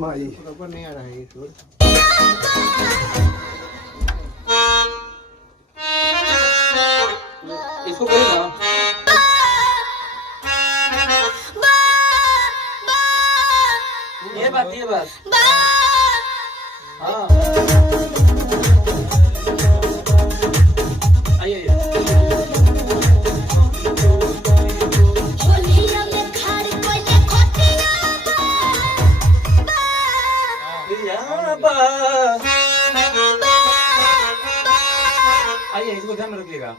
माई बराबर नहीं आ रहा है ये सुर। इसको करें ना ये बात हाँ आइए आइए इसको ध्यान में रखिएगा